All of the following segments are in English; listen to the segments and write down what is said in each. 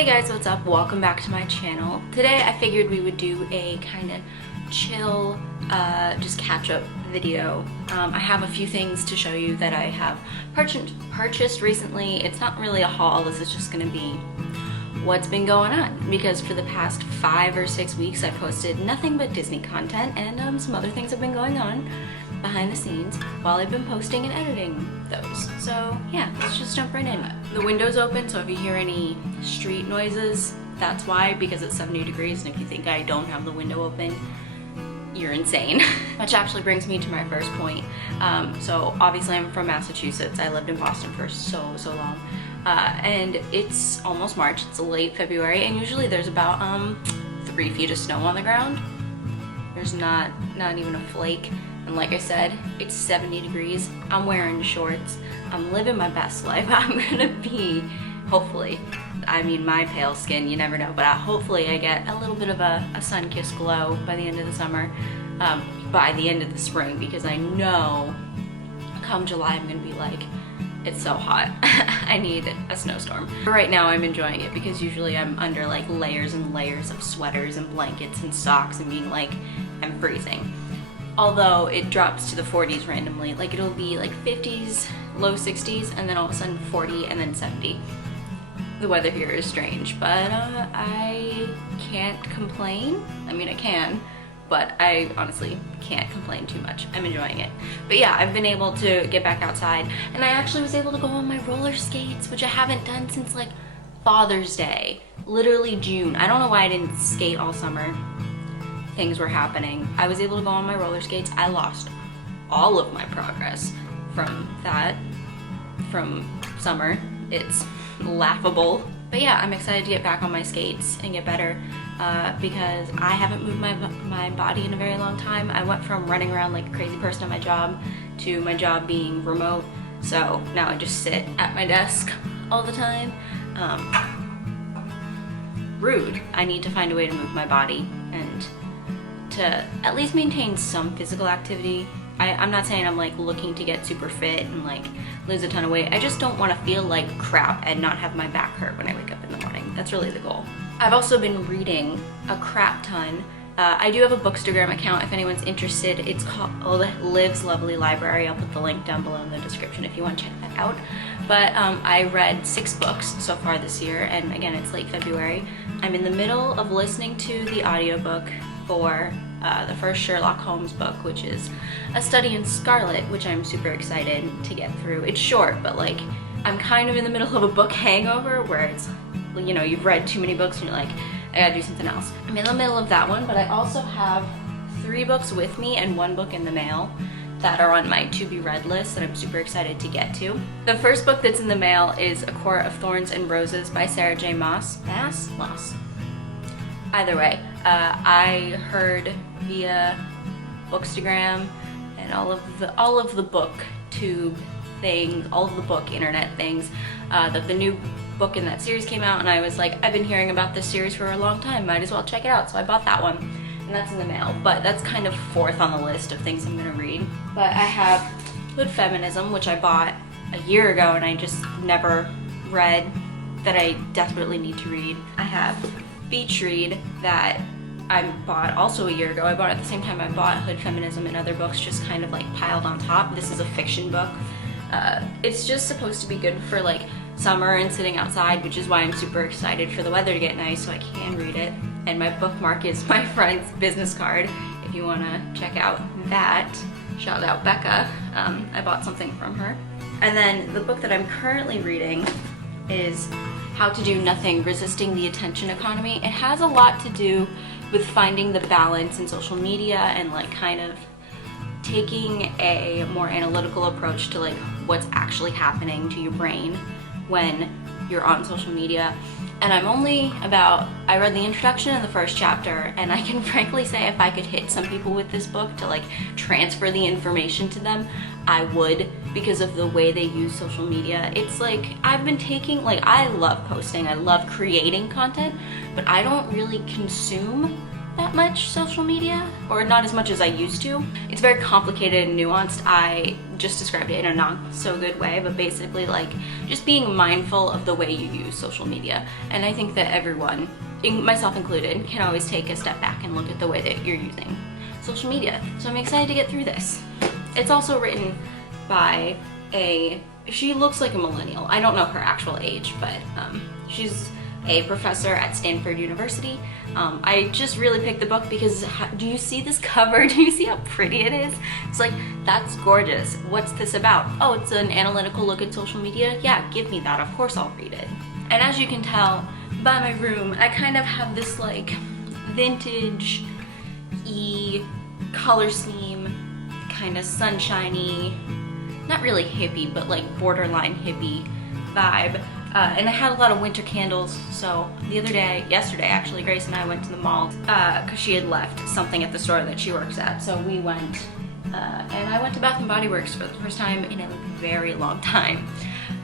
Hey guys, what's up? Welcome back to my channel. Today I figured we would do a kind of chill, just catch-up video. I have a few things to show you that I have purchased recently. It's not really a haul, this is just gonna be what's been going on, because for the past 5 or 6 weeks I posted nothing but Disney content, and some other things have been going on behind the scenes while I've been posting and editing those. So yeah, let's just jump right in. The window's open, so if you hear any street noises, that's why, because it's 70 degrees, and if you think I don't have the window open, you're insane. Which actually brings me to my first point. So obviously I'm from Massachusetts. I lived in Boston for so long. And it's almost March, it's late February, and usually there's about 3 feet of snow on the ground. There's not even a flake. And like I said, it's 70 degrees. I'm wearing shorts. I'm living my best life. I'm gonna be, hopefully, I mean, my pale skin, you never know, but hopefully I get a little bit of a sun-kissed glow by the end of the summer, by the end of the spring, because I know come July I'm gonna be like, it's so hot. I need a snowstorm. But right now I'm enjoying it because usually I'm under like layers and layers of sweaters and blankets and socks and being like, I'm freezing. Although it drops to the 40s randomly, like it'll be like 50s, low 60s, and then all of a sudden 40 and then 70. The weather here is strange, but I can't complain. I mean, I can, but I honestly can't complain too much. I'm enjoying it. But yeah, I've been able to get back outside, and I actually was able to go on my roller skates, which I haven't done since like Father's Day, literally June. I don't know why I didn't skate all summer. Things were happening. I was able to go on my roller skates. I lost all of my progress from summer. It's laughable. But yeah, I'm excited to get back on my skates and get better because I haven't moved my body in a very long time. I went from running around like a crazy person at my job to my job being remote. So now I just sit at my desk all the time. Rude. I need to find a way to move my body and to at least maintain some physical activity. I'm not saying I'm like looking to get super fit and like lose a ton of weight. I just don't want to feel like crap and not have my back hurt when I wake up in the morning. That's really the goal. I've also been reading a crap ton. I do have a Bookstagram account if anyone's interested. It's called Liv's Lovely Library. I'll put the link down below in the description if you want to check that out. But I read 6 books so far this year, and again, it's late February. I'm in the middle of listening to the audiobook for the first Sherlock Holmes book, which is A Study in Scarlet, which I'm super excited to get through. It's short, but like I'm kind of in the middle of a book hangover where it's, you know, you've read too many books and you're like, I gotta do something else. I'm in the middle of that one, but I also have 3 books with me and 1 book in the mail that are on my to-be-read list that I'm super excited to get to. The first book that's in the mail is A Court of Thorns and Roses by Sarah J. Maas. Maas? Either way, I heard via Bookstagram and all of the booktube things, all of the book internet things, that the new book in that series came out, and I was like, I've been hearing about this series for a long time, might as well check it out. So I bought that one, and that's in the mail. But that's kind of 4th on the list of things I'm gonna read. But I have Hood Feminism, which I bought a year ago and I just never read, that I desperately need to read. I have Beach Read that I bought also a year ago. I bought it at the same time I bought Hood Feminism and other books, just kind of like piled on top. This is a fiction book. It's just supposed to be good for like summer and sitting outside, which is why I'm super excited for the weather to get nice so I can read it. And my bookmark is my friend's business card. If you want to check out that, shout out Becca. I bought something from her. And then the book that I'm currently reading is How to Do Nothing, Resisting the Attention Economy. It has a lot to do with finding the balance in social media and like kind of taking a more analytical approach to like what's actually happening to your brain when you're on social media. And I read the introduction and the first chapter, and I can frankly say if I could hit some people with this book to like transfer the information to them, I would, because of the way they use social media. It's like, I've been taking, like, I love posting, I love creating content, but I don't really consume that much social media, or not as much as I used to. It's very complicated and nuanced. I just described it in a not so good way, but basically like just being mindful of the way you use social media. And I think that everyone, myself included, can always take a step back and look at the way that you're using social media. So I'm excited to get through this. It's also written by she looks like a millennial. I don't know her actual age, but she's a professor at Stanford University. I just really picked the book because do you see this cover? Do you see how pretty it is? It's like, that's gorgeous. What's this about? Oh, it's an analytical look at social media? Yeah, give me that. Of course I'll read it. And as you can tell by my room, I kind of have this like vintage-y color scheme, kind of sunshiny, not really hippie, but like borderline hippie vibe. And I had a lot of winter candles, so yesterday actually, Grace and I went to the mall because she had left something at the store that she works at. So we went, and I went to Bath & Body Works for the first time in a very long time.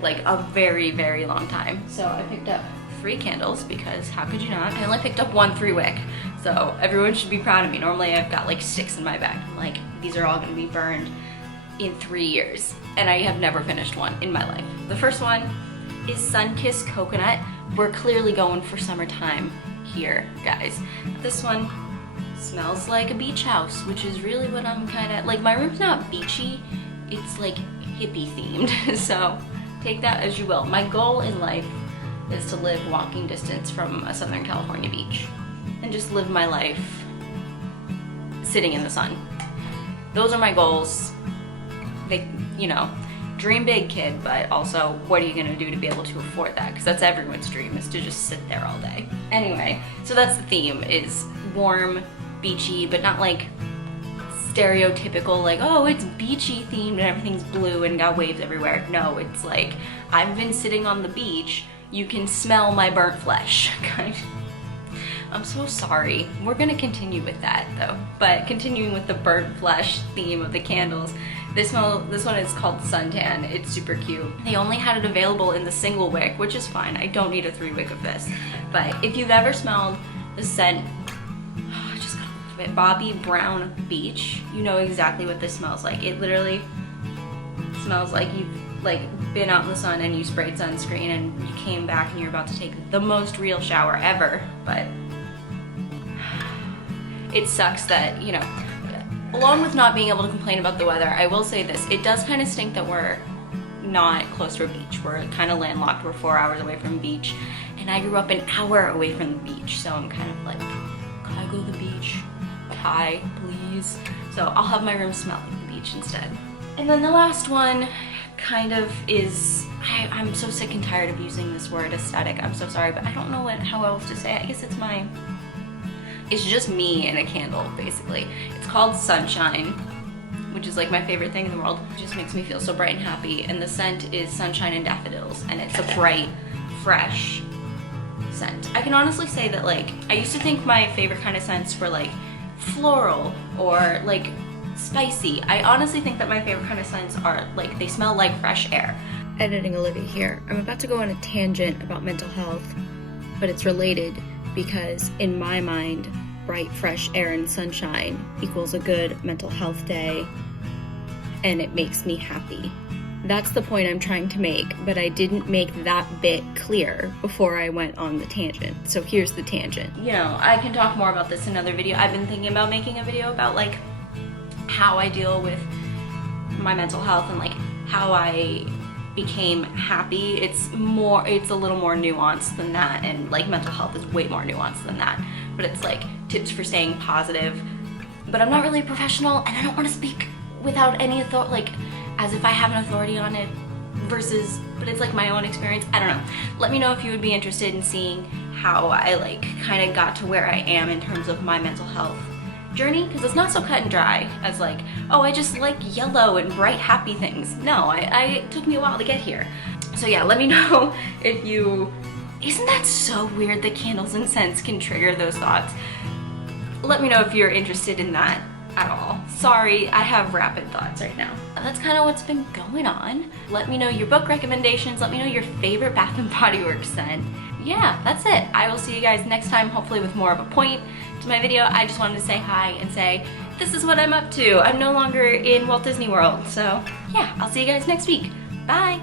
Like a very, very long time. So I picked up free candles because how could you not? I only picked up one 3-wick, so everyone should be proud of me. Normally I've got like 6 in my bag. I'm like, these are all gonna be burned in 3 years, and I have never finished one in my life. The first one is Sun-Kissed Coconut. We're clearly going for summertime here, guys. This one smells like a beach house, which is really what I'm kind of like. My room's not beachy, it's like hippie themed, so take that as you will. My goal in life is to live walking distance from a Southern California beach and just live my life sitting in the sun. Those are my goals. They, you know, dream big, kid, but also what are you gonna do to be able to afford that? Because that's everyone's dream, is to just sit there all day. Anyway, so that's the theme, is warm, beachy, but not like stereotypical, like, oh, it's beachy themed and everything's blue and got waves everywhere. No, it's like, I've been sitting on the beach, you can smell my burnt flesh. I'm so sorry. We're gonna continue with that though. But continuing with the burnt flesh theme of the candles, this one is called Suntan. It's super cute. They only had it available in the single wick, which is fine. I don't need a 3-wick of this. But if you've ever smelled the scent, oh, I just got a little bit, Bobby Brown Beach, you know exactly what this smells like. It literally smells like you've been out in the sun and you sprayed sunscreen and you came back and you're about to take the most real shower ever. But it sucks that, you know, along with not being able to complain about the weather, I will say this, it does kind of stink that we're not close to a beach. We're kind of landlocked, we're 4 hours away from the beach, and I grew up an hour away from the beach, so I'm kind of like, can I go to the beach? Kai, please? So I'll have my room smell like the beach instead. And then the last one kind of is, I'm so sick and tired of using this word aesthetic, I'm so sorry, but I don't know how else to say it. I guess it's just me and a candle, basically. It's called Sunshine, which is like my favorite thing in the world. It just makes me feel so bright and happy. And the scent is Sunshine and Daffodils, and it's a bright, fresh scent. I can honestly say that, like, I used to think my favorite kind of scents were like floral or like spicy. I honestly think that my favorite kind of scents are like, they smell like fresh air. Editing Olivia here. I'm about to go on a tangent about mental health, but it's related because in my mind, bright, fresh air and sunshine equals a good mental health day, and it makes me happy. That's the point I'm trying to make, but I didn't make that bit clear before I went on the tangent. So here's the tangent. You know, I can talk more about this in another video. I've been thinking about making a video about like how I deal with my mental health and like how I became happy. It's a little more nuanced than that, and like mental health is way more nuanced than that, but it's like tips for staying positive. But I'm not really a professional, and I don't want to speak without any authority, like as if I have an authority on it, but it's like my own experience. I don't know. Let me know if you would be interested in seeing how I like kind of got to where I am in terms of my mental health journey, because it's not so cut and dry as like, oh, I just like yellow and bright happy things. No, it took me a while to get here. So yeah, let me know if isn't that so weird that candles and scents can trigger those thoughts? Let me know if you're interested in that. at all. Sorry, I have rapid thoughts right now. That's kind of what's been going on. Let me know your book recommendations. Let me know your favorite Bath & Body Works scent. Yeah, that's it. I will see you guys next time, hopefully with more of a point to my video. I just wanted to say hi and say, this is what I'm up to. I'm no longer in Walt Disney World. So yeah, I'll see you guys next week. Bye.